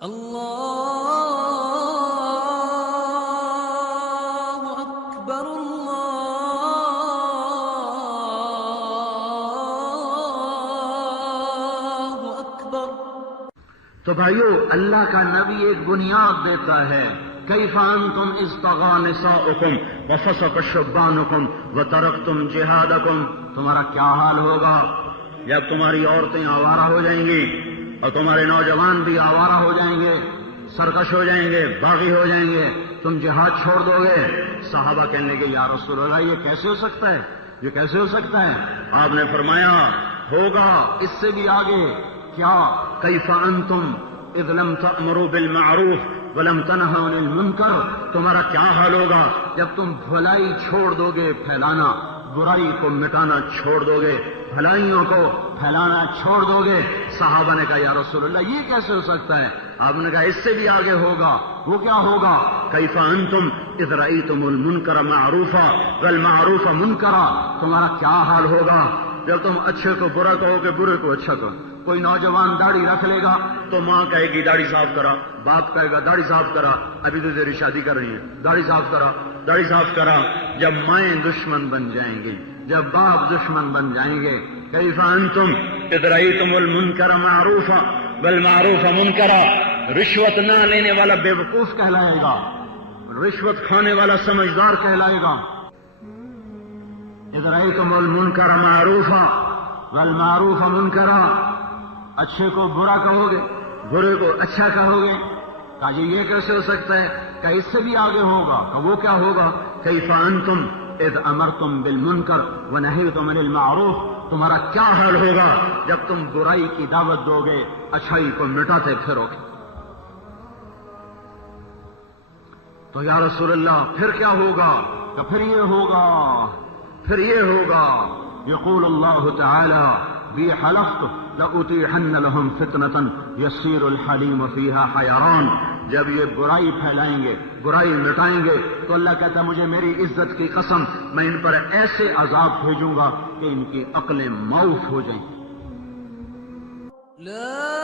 اللہ اکبر اللہ اکبر۔ تو بھائیو، اللہ کا نبی ایک بنیاد دیتا ہے، کیف انتم اذ طغى نساؤکم وفسق شبانکم وترکتم جہادکم، تمہارا کیا حال ہوگا جب تمہاری عورتیں آوارہ ہو جائیں گی اور تمہارے نوجوان بھی آوارہ ہو جائیں گے، سرکش ہو جائیں گے، باغی ہو جائیں گے، تم جہاد چھوڑ دو گے۔ صحابہ کہنے لگے یا رسول اللہ، یہ کیسے ہو سکتا ہے، یہ کیسے ہو سکتا ہے؟ آپ نے فرمایا ہوگا اس سے بھی آگے کیا، کیف انتم اذ لم تأمروا بالمعروف ولم تنہوا عن المنکر، تمہارا کیا حال ہوگا جب تم بھلائی چھوڑ دو گے پھیلانا، برائی کو مٹانا چھوڑ دو گے، بھلائیوں کو پھیلانا چھوڑ دو گے۔ صحابہ نے کہا یا رسول اللہ، یہ کیسے ہو سکتا ہے؟ آپ نے کہا اس سے بھی آگے ہوگا، وہ کیا ہوگا، کیف انتم اذ رأیتم المنکر معروفا والمعروف منکرا، تمہارا کیا حال ہوگا جب تم اچھے کو برا کہو گے، برے کو اچھا کہو۔ کوئی نوجوان داڑھی رکھ لے گا تو ماں کہے گی داڑھی صاف کرا، باپ کہے گا داڑھی صاف کرا، ابھی تو تیری شادی کر رہی ہے، داڑھی صاف کرا، داڑھی صاف کرا۔ جب مائیں دشمن بن جائیں گی، جب باپ دشمن بن جائیں گے، کیف انتم اذ رأیتم المنکر معروفا والمعروف منکرا، رشوت نہ لینے والا بے وقوف کہلائے گا، رشوت کھانے والا سمجھدار کہلائے گا۔ اذ رأیتم المنکر معروفا والمعروف منکرا، اچھے کو برا کہو گے، برے کو اچھا کہو گے۔ کہا جی یہ کیسے ہو سکتا ہے؟ کہ اس سے بھی آگے ہوگا۔ کہ وہ کیا ہوگا، کیف انتم اذ امرتم بالمنکر ونہیتم عن المعروف، تمہارا کیا حال ہوگا جب تم برائی کی دعوت دو گے، اچھائی کو مٹاتے پھرو گے۔ تو یا رسول اللہ پھر کیا ہوگا؟ کہ پھر یہ ہوگا، پھر یہ ہوگا، یقول اللہ تعالی بی حلفت لأتیحن لهم فتنة یسیر الحلیم فیہا حیران، جب یہ برائی پھیلائیں گے، برائی مٹائیں گے، تو اللہ کہتا ہے مجھے میری عزت کی قسم، میں ان پر ایسے عذاب بھیجوں گا کہ ان کی عقلیں معاف ہو جائیں۔ لا